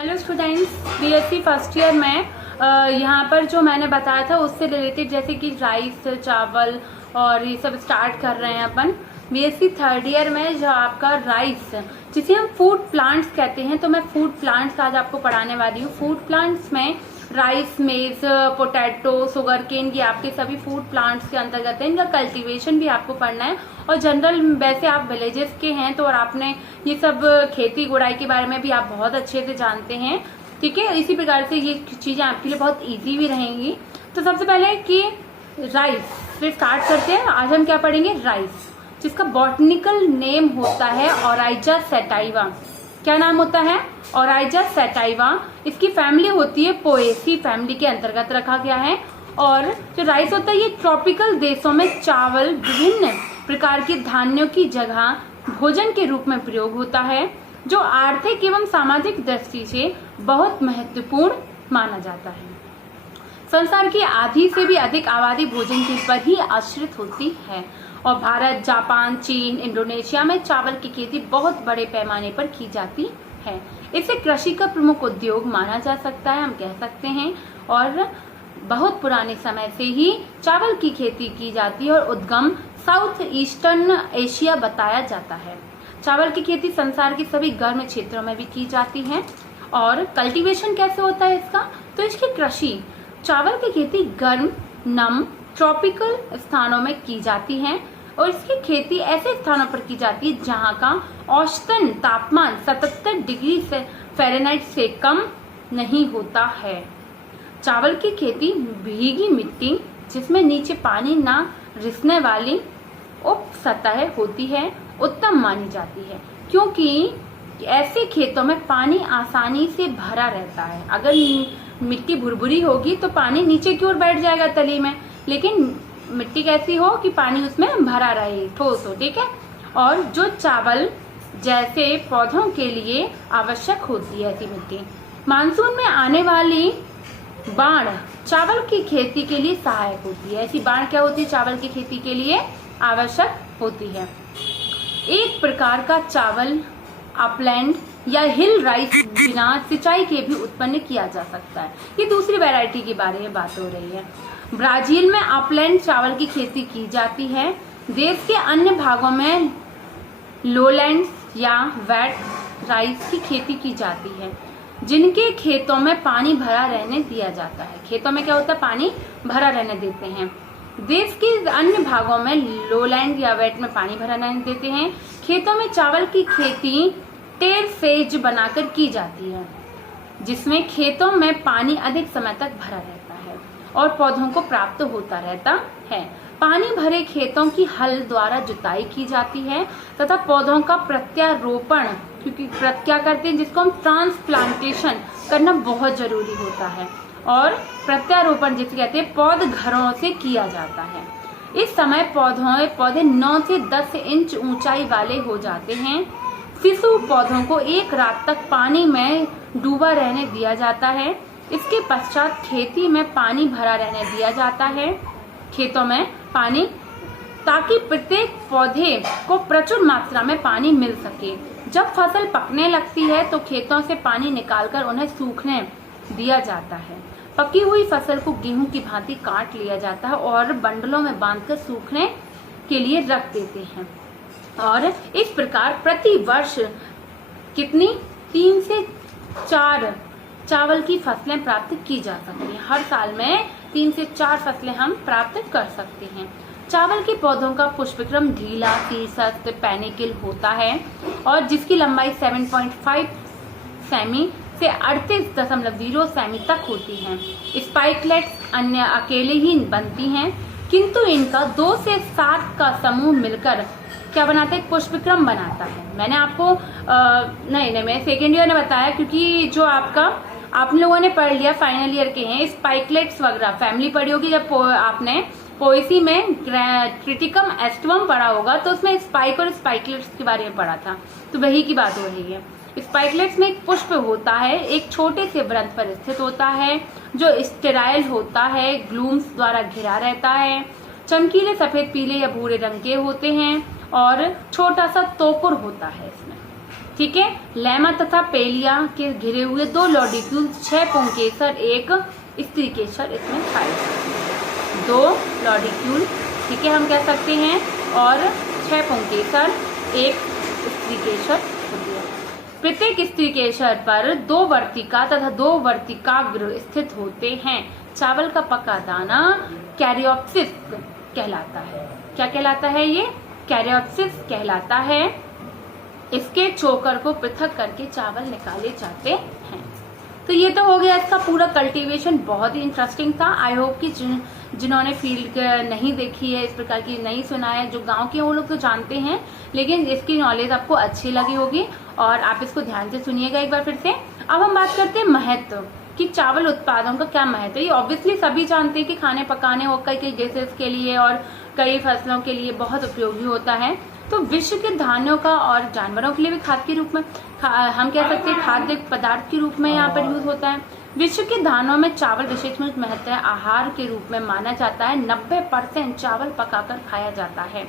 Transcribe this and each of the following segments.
Hello students, BSc first year में यहाँ पर जो मैंने बताया था उससे रिलेटेड जैसे कि राइस, चावल और ये सब स्टार्ट कर रहे हैं अपन। बीएससी थर्ड ईयर में जो आपका राइस, जिसे हम फूड प्लांट्स कहते हैं, तो मैं फूड प्लांट्स आज आपको पढ़ाने वाली हूँ। फूड प्लांट्स में राइस, मेज, पोटैटो, शुगर केन, ये आपके सभी फूड प्लांट्स के अंतर्गत है। इनका कल्टीवेशन भी आपको पढ़ना है। और जनरल वैसे आप विलेजेस के हैं तो और आपने ये सब खेती गुड़ाई के बारे में भी आप बहुत अच्छे से जानते हैं, ठीक है। इसी प्रकार से ये चीजें आपके लिए बहुत इजी भी रहेंगी। तो सबसे पहले कि राइस से स्टार्ट करते हैं। आज हम क्या पढ़ेंगे? राइस, जिसका बॉटनिकल नेम होता है ओराइजा सैटाइवा। क्या नाम होता है? Oryza sativa. इसकी फैमिली होती है पोएसी फैमिली के अंतर्गत रखा गया है। और जो राइस होता है ये ट्रॉपिकल देशों में चावल, विभिन्न प्रकार के धान्यों की जगह भोजन के रूप में प्रयोग होता है, जो आर्थिक एवं सामाजिक दृष्टि से बहुत महत्वपूर्ण माना जाता है। संसार की आधी से भी अधिक आबादी भोजन के पर ही आश्रित होती है और भारत, जापान, चीन, इंडोनेशिया में चावल की खेती बहुत बड़े पैमाने पर की जाती है। इसे कृषि का प्रमुख उद्योग माना जा सकता है, हम कह सकते हैं। और बहुत पुराने समय से ही चावल की खेती की जाती है और उद्गम साउथ ईस्टर्न एशिया बताया जाता है। चावल की खेती संसार के सभी गर्म क्षेत्रों में भी की जाती है। और कल्टीवेशन कैसे होता है इसका? तो इसकी कृषि, चावल की खेती गर्म, नम, ट्रॉपिकल स्थानों में की जाती है और इसकी खेती ऐसे स्थानों पर की जाती है जहां का औसतन तापमान 77 डिग्री फ़ारेनहाइट से कम नहीं होता है। चावल की खेती भीगी मिट्टी, जिसमें नीचे पानी ना रिसने वाली उप सतह होती है, उत्तम मानी जाती है, क्योंकि ऐसे खेतों में पानी आसानी से भरा रहता है। अगर मिट्टी भुरभुरी होगी तो पानी नीचे की ओर बैठ जाएगा तली में, लेकिन मिट्टी कैसी हो कि पानी उसमें भरा रहे, ठोस हो, ठीक है। और जो चावल जैसे पौधों के लिए आवश्यक होती है ऐसी मिट्टी। मानसून में आने वाली बाढ़ चावल की खेती के लिए सहायक होती है। ऐसी बाढ़ क्या होती है? चावल की खेती के लिए आवश्यक होती है। एक प्रकार का चावल अपलैंड या हिल राइस बिना सिंचाई के भी उत्पन्न किया जा सकता है। ये दूसरी वैरायटी के बारे में बात हो रही है। ब्राजील में अपलैंड चावल की खेती की जाती है। देश के अन्य भागों में लोलैंड्स या वेट राइस की खेती की जाती है, जिनके खेतों में पानी भरा रहने दिया जाता है। खेतों में क्या होता है? पानी भरा रहने देते हैं। देश के अन्य भागों में लोलैंड या वेट में पानी भरा रहने देते हैं। खेतों में चावल की खेती टेरफेज बनाकर की जाती है, जिसमें खेतों में पानी अधिक समय तक भरा रहता है और पौधों को प्राप्त होता रहता है। पानी भरे खेतों की हल द्वारा जुताई की जाती है तथा पौधों का प्रत्यारोपण, क्योंकि क्या करते हैं, जिसको हम ट्रांसप्लांटेशन करना बहुत जरूरी होता है, और प्रत्यारोपण जिसे कहते हैं पौध घरों से किया जाता है। इस समय पौधे 9 से 10 इंच ऊंचाई वाले हो जाते हैं। शिशु पौधों को एक रात तक पानी में डूबा रहने दिया जाता है। इसके पश्चात खेती में पानी भरा रहने दिया जाता है, खेतों में पानी, ताकि प्रत्येक पौधे को प्रचुर मात्रा में पानी मिल सके। जब फसल पकने लगती है तो खेतों से पानी निकालकर उन्हें सूखने दिया जाता है। पकी हुई फसल को गेहूं की भांति काट लिया जाता है और बंडलों में बांधकर सूखने के लिए रख देते हैं। और इस प्रकार प्रति वर्ष कितनी 3 से 4 चावल की फसलें प्राप्त की जा सकती हैं। हर साल में 3 से 4 फसलें हम प्राप्त कर सकते हैं। चावल के पौधों का पुष्पक्रम ढीला, शीर्षस्थ, पेनिकल होता है और जिसकी लंबाई 7.5 सेमी से 38.0 सेमी तक होती हैं। स्पाइकलेट्स अन्य अकेले ही बनती हैं, किंतु इनका 2 से 7 का समूह मिलकर क्या बनाता है? पुष्पक्रम बनाता है। मैंने आपको नहीं मैं सेकेंड ईयर में बताया, क्योंकि जो आप लोगों ने पढ़ लिया, फाइनल ईयर के हैं, स्पाइकलेट्स वगैरह फैमिली पढ़ी होगी। जब आपने पोएसी में ट्रिटिकम एस्टिवम पढ़ा होगा तो उसमें स्पाइक और स्पाइकलेट्स के बारे में पढ़ा था, तो वही की बात हो रही है। स्पाइकलेट्स में एक पुष्प होता है, एक छोटे से वृंत पर स्थित होता है, जो स्टेराइल होता है, ग्लूम्स द्वारा घिरा रहता है, चमकीले सफेद, पीले या भूरे रंग के होते हैं और छोटा सा तोकुर होता है इसमें, ठीक है। लेमा तथा पेलिया के घिरे हुए 2 लॉडिक्यूल, 6 पुंकेसर, 1 स्त्रीकेसर इसमें पाए जाते हैं। 2 लॉडिक्यूल, ठीक है, हम कह सकते हैं, और 6 पुंकेसर, 1 स्त्रीकेसर होती है। प्रत्येक स्त्रीकेसर पर 2 वर्तिका तथा 2 वर्तिकाग्र स्थित होते हैं। चावल का पका दाना कैरियोप्सिस कहलाता है। क्या कहलाता है? ये कैरियोप्सिस कहलाता है। इसके चोकर को पृथक करके चावल निकाले जाते हैं। तो ये तो हो गया इसका पूरा कल्टीवेशन, बहुत ही इंटरेस्टिंग था। आई होप कि जिन्होंने फील्ड नहीं देखी है, इस प्रकार की नहीं सुना है, जो गांव के वो लोग तो जानते हैं, लेकिन इसकी नॉलेज आपको अच्छी लगी होगी और आप इसको ध्यान से सुनिएगा एक बार फिर से। अब हम बात करते हैं महत्व कि चावल उत्पादन का क्या महत्व है। ये ऑब्वियसली सभी जानते हैं कि खाने पकाने और कई डिशेस के लिए और कई फसलों के लिए बहुत उपयोगी होता है। तो विश्व के धान्यों का और जानवरों के लिए भी खाद के रूप में हम कह सकते हैं खाद्य पदार्थ के रूप में यहाँ पर यूज होता है। विश्व के धानों में चावल विशेष महत्व है। आहार के रूप में माना जाता है। 90% चावल पकाकर खाया जाता है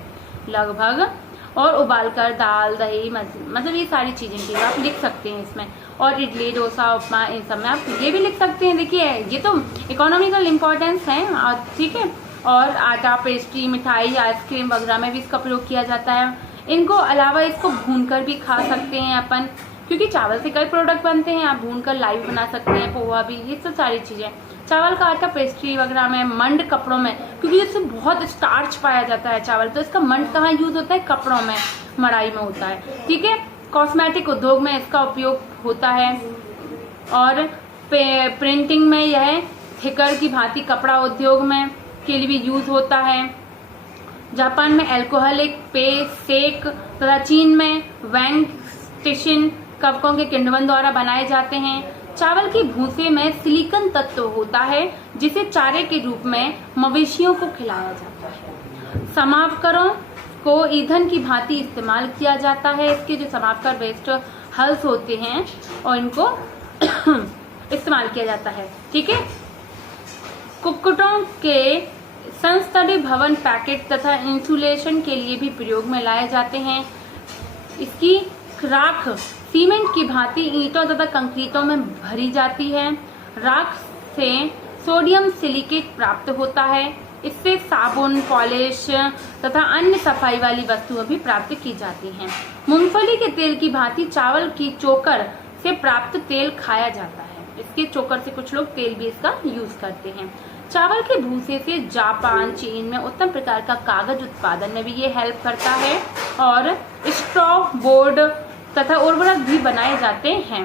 लगभग, और उबालकर दाल, दही, मतलब ये सारी चीजें भी आप लिख सकते हैं इसमें। और इडली, डोसा, उपमा, इन सब में आप ये भी लिख सकते हैं। देखिए ये तो इकोनॉमिकल इम्पोर्टेंस है, ठीक है। और आटा, पेस्ट्री, मिठाई, आइसक्रीम वगैरह में भी इसका प्रयोग किया जाता है। इनको अलावा इसको भूनकर भी खा सकते हैं अपन, क्योंकि चावल से कई प्रोडक्ट बनते हैं। आप भूनकर लाइव बना सकते हैं, पोहा भी, ये सब सारी चीजें। चावल का आटा पेस्ट्री वगैरह में, मंड कपड़ों में, क्योंकि इससे बहुत स्टार्च पाया जाता है चावल, तो इसका मंड कहाँ यूज होता है? कपड़ों में, मड़ाई में होता है, ठीक है। कॉस्मेटिक उद्योग में इसका उपयोग होता है, और प्रिंटिंग में यह थिकर की भांति कपड़ा उद्योग में के लिए भी यूज होता है। जापान में अल्कोहलिक पेय सेक तथा चीन में वैंग स्टेशन कवकों के किण्वन द्वारा बनाए जाते हैं। चावल के भूसे में सिलिकन तत्व होता है जिसे चारे के रूप में मवेशियों को खिलाया जाता है। समावकरों को ईंधन की भांति इस्तेमाल किया जाता है। इसके जो समावकर वेस्ट हल्स होते हैं और इनको इस्तेमाल किया जाता है, ठीक है। कुक्कुटों के संस्तरी भवन पैकेट तथा इंसुलेशन के लिए भी प्रयोग में लाए जाते हैं। इसकी राख सीमेंट की भांति ईंटों तथा कंक्रीटों में भरी जाती है। राख से सोडियम सिलिकेट प्राप्त होता है। इससे साबुन, पॉलिश तथा अन्य सफाई वाली वस्तुएं भी प्राप्त की जाती हैं। मूंगफली के तेल की भांति चावल की चोकर से प्राप्त तेल खाया जाता है। इसके चोकर से कुछ लोग तेल भी इसका यूज करते हैं। चावल के भूसे से जापान, चीन में उत्तम प्रकार का कागज उत्पादन में भी ये हेल्प करता है, और स्ट्रॉ, बोर्ड तथा उर्वरक भी बनाए जाते हैं।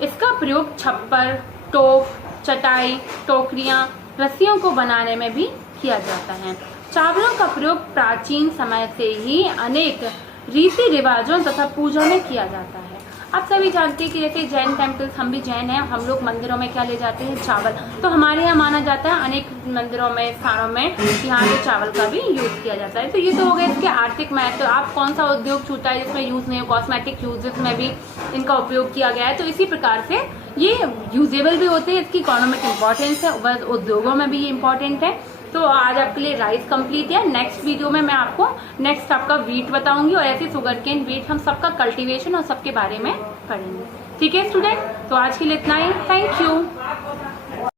इसका प्रयोग छप्पर, टोप, चटाई, टोकरियां, रस्सियों को बनाने में भी किया जाता है। चावलों का प्रयोग प्राचीन समय से ही अनेक रीति रिवाजों तथा पूजा में किया जाता है। आप सभी जानते हैं कि जैसे जैन टेम्पल्स, हम भी जैन हैं, हम लोग मंदिरों में क्या ले जाते हैं? चावल। तो हमारे यहाँ माना जाता है अनेक मंदिरों में, स्थानों में यहाँ पे चावल का भी यूज किया जाता है। तो ये तो हो गया इसके आर्थिक महत्व। आप कौन सा उद्योग छूटा है जिसमें यूज नहीं हो? कॉस्मेटिक यूजेस में भी इनका उपयोग किया गया है। तो इसी प्रकार से ये यूजेबल भी होते हैं। इसकी इकोनॉमिक इम्पोर्टेंस है, वह उद्योगों में भी ये इम्पोर्टेंट है। तो आज आपके लिए राइस कंप्लीट है। नेक्स्ट वीडियो में मैं आपको नेक्स्ट आपका वीट बताऊंगी, और ऐसे शुगर केन, वीट, हम सबका कल्टीवेशन और सबके बारे में पढ़ेंगे, ठीक है स्टूडेंट। तो आज के लिए इतना ही। Thank you.